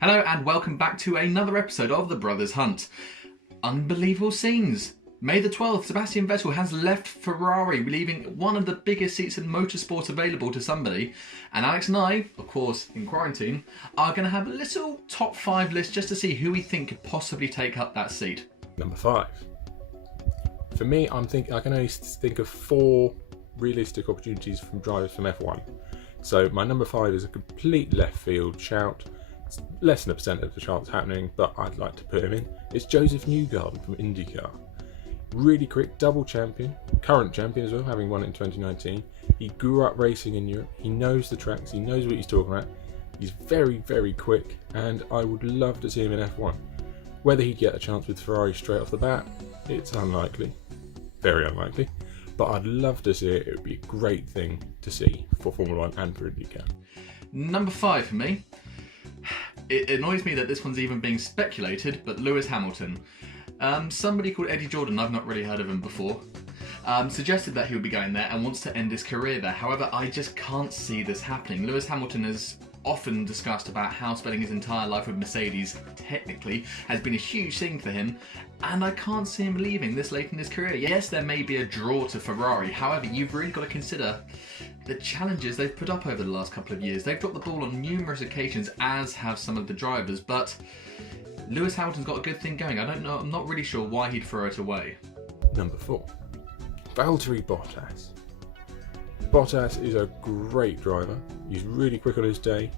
Hello and welcome back to another episode of The Brothers Hunt. Unbelievable scenes. May the 12th, Sebastian Vettel has left Ferrari, leaving one of the biggest seats in motorsport available to somebody. And Alex and I, of course, in quarantine, are going to have a little top 5 list just to see who we think could possibly take up that seat. Number 5. For me, I can only think of 4 realistic opportunities from drivers from F1. So my number 5 is a complete left field shout. It's less than a percent of the chance happening, but I'd like to put him in. It's Joseph Newgarden from IndyCar. Really quick, double champion, current champion as well, having won it in 2019. He grew up racing in Europe. He knows the tracks. He knows what he's talking about. He's very, very quick, and I would love to see him in F1. Whether he'd get a chance with Ferrari straight off the bat, it's unlikely. Very unlikely. But I'd love to see it. It would be a great thing to see for Formula 1 and for IndyCar. Number 5 for me. It annoys me that this one's even being speculated, but Lewis Hamilton. Somebody called Eddie Jordan, I've not really heard of him before, suggested that he would be going there and wants to end his career there. However, I just can't see this happening. Lewis Hamilton has often discussed about how spending his entire life with Mercedes technically has been a huge thing for him, and I can't see him leaving this late in his career. Yes, there may be a draw to Ferrari, however, you've really got to consider the challenges they've put up over the last couple of years. They've dropped the ball on numerous occasions, as have some of the drivers, but Lewis Hamilton's got a good thing going. I'm not really sure why he'd throw it away. Number 4. Valtteri Bottas. Bottas is a great driver. He's really quick on his day,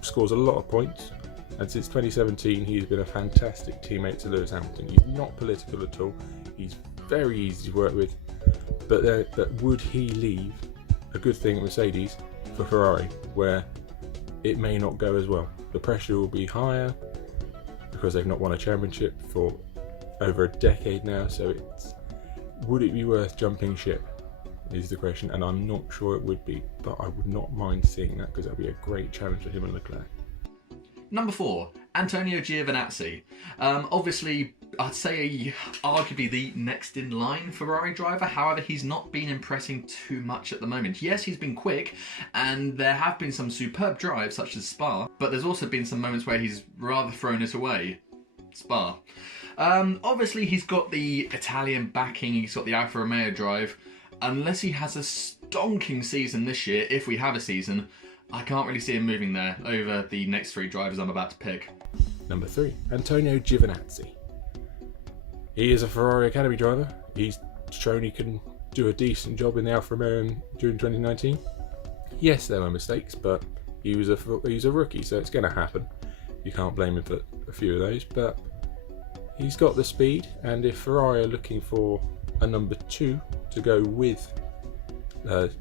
scores a lot of points, and since 2017 he's been a fantastic teammate to Lewis Hamilton. He's not political at all. He's very easy to work with. But would he leave a good thing at Mercedes for Ferrari, where it may not go as well? The pressure will be higher because they've not won a championship for over a decade now. So would it be worth jumping ship? Is the question, and I'm not sure it would be, but I would not mind seeing that because that would be a great challenge for him and Leclerc. Number 4, Antonio Giovinazzi. Obviously, I'd say arguably the next in line Ferrari driver. However, he's not been impressing too much at the moment. Yes, he's been quick, and there have been some superb drives such as Spa, but there's also been some moments where he's rather thrown it away. Spa. Obviously, he's got the Italian backing, he's got the Alfa Romeo drive. Unless he has a stonking season this year, if we have a season, I can't really see him moving there over the next 3 drivers I'm about to pick. Number 3, Antonio Giovinazzi. He is a Ferrari Academy driver. He's shown he can do a decent job in the Alfa Romeo during 2019. Yes, there were mistakes, but he's a rookie, so it's going to happen. You can't blame him for a few of those, but he's got the speed, and if Ferrari are looking for a number 2 to go with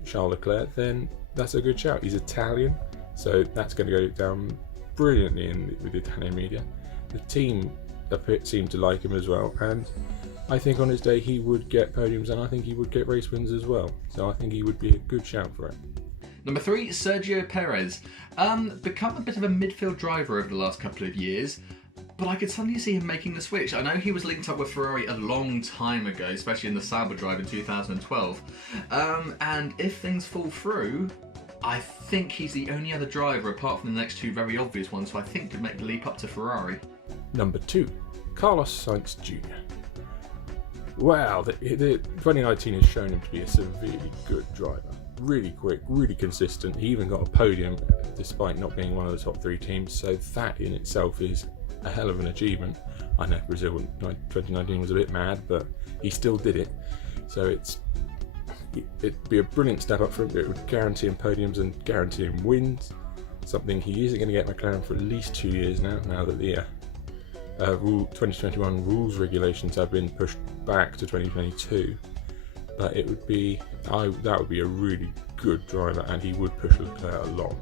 Charles Leclerc, then that's a good shout. He's Italian, so that's going to go down brilliantly with the Italian media. The team seem to like him as well, and I think on his day he would get podiums, and I think he would get race wins as well. So I think he would be a good shout for it. Number 3, Sergio Perez. Become a bit of a midfield driver over the last couple of years, but I could suddenly see him making the switch. I know he was linked up with Ferrari a long time ago, especially in the Sauber drive in 2012. And if things fall through, I think he's the only other driver, apart from the next 2 very obvious ones, who I think could make the leap up to Ferrari. Number 2, Carlos Sainz Jr. Wow, the 2019 has shown him to be a severely good driver. Really quick, really consistent. He even got a podium despite not being one of the top 3 teams, so that in itself is a hell of an achievement. I know Brazil in 2019 was a bit mad, but he still did it. So it'd be a brilliant step up for him. It would guarantee him podiums and guarantee him wins. Something he isn't going to get McLaren for at least 2 years now that the 2021 rules regulations have been pushed back to 2022. But it would be that would be a really good driver, and he would push Leclerc along.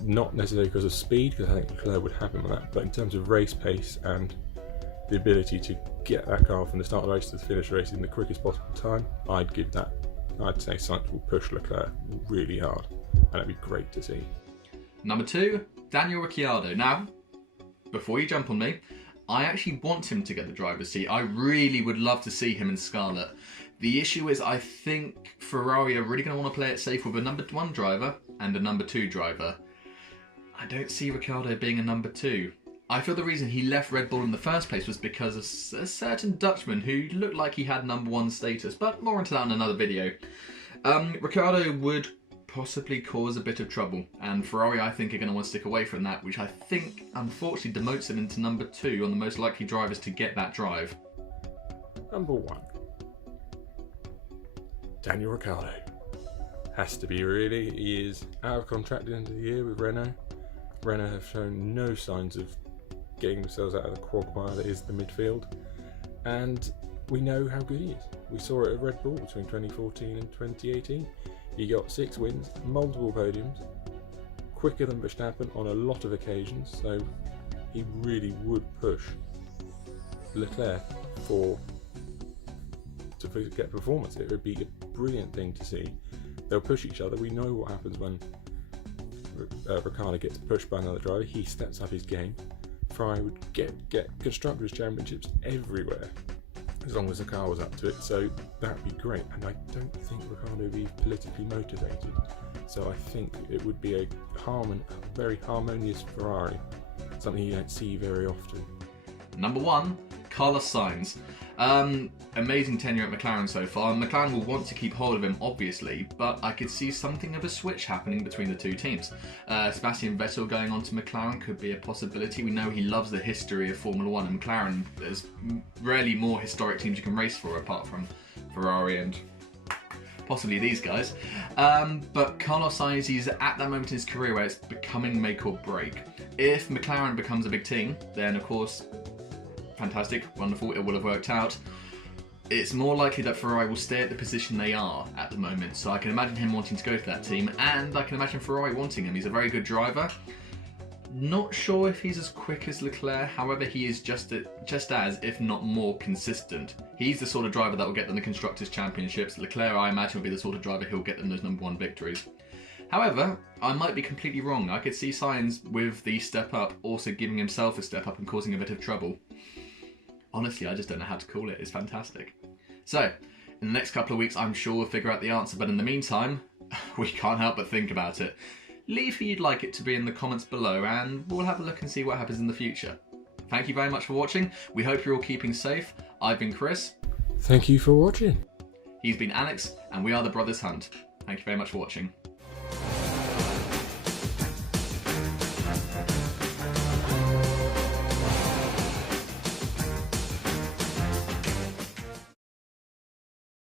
Not necessarily because of speed, because I think Leclerc would have him on that, but in terms of race pace and the ability to get that car from the start of the race to the finish of the race in the quickest possible time, I'd say Sainz will push Leclerc really hard, and it'd be great to see. Number 2, Daniel Ricciardo. Now, before you jump on me, I actually want him to get the driver's seat. I really would love to see him in Scarlet. The issue is I think Ferrari are really going to want to play it safe with a number 1 driver and a number 2 driver. I don't see Ricciardo being a number 2. I feel the reason he left Red Bull in the first place was because of a certain Dutchman who looked like he had number 1 status, but more into that in another video. Ricciardo would possibly cause a bit of trouble, and Ferrari I think are going to want to stick away from that, which I think unfortunately demotes him into number 2 on the most likely drivers to get that drive. Number 1. Daniel Ricciardo. Has to be, really. He is out of contract at the end of the year with Renault. Renault have shown no signs of getting themselves out of the quagmire that is the midfield, and we know how good he is. We saw it at Red Bull between 2014 and 2018. He got 6 wins, multiple podiums, quicker than Verstappen on a lot of occasions, so he really would push Leclerc to get performance. It would be a brilliant thing to see. They'll push each other. We know what happens when Ricciardo gets pushed by another driver. He steps up his game. Ferrari would get Constructors' Championships everywhere as long as the car was up to it, so that would be great. And I don't think Ricciardo would be politically motivated, so I think it would be a very harmonious Ferrari, something you don't see very often. Number 1, Carlos Sainz. Amazing tenure at McLaren so far, and McLaren will want to keep hold of him obviously, but I could see something of a switch happening between the two teams. Sebastian Vettel going on to McLaren could be a possibility. We know he loves the history of Formula 1, and McLaren, there's rarely more historic teams you can race for apart from Ferrari and possibly these guys. But Carlos Sainz, he's at that moment in his career where it's becoming make or break. If McLaren becomes a big team, then of course, fantastic, wonderful, it will have worked out. It's more likely that Ferrari will stay at the position they are at the moment, so I can imagine him wanting to go to that team, and I can imagine Ferrari wanting him. He's a very good driver. Not sure if he's as quick as Leclerc, however he is just as, if not more, consistent. He's the sort of driver that will get them the Constructors' Championships. Leclerc, I imagine, will be the sort of driver who'll get them those number 1 victories. However, I might be completely wrong. I could see Sainz, with the step up, also giving himself a step up and causing a bit of trouble. Honestly, I just don't know how to call it. It's fantastic. So, in the next couple of weeks, I'm sure we'll figure out the answer. But in the meantime, we can't help but think about it. Leave who you'd like it to be in the comments below, and we'll have a look and see what happens in the future. Thank you very much for watching. We hope you're all keeping safe. I've been Chris. Thank you for watching. He's been Alex, and we are the Brothers Hunt. Thank you very much for watching.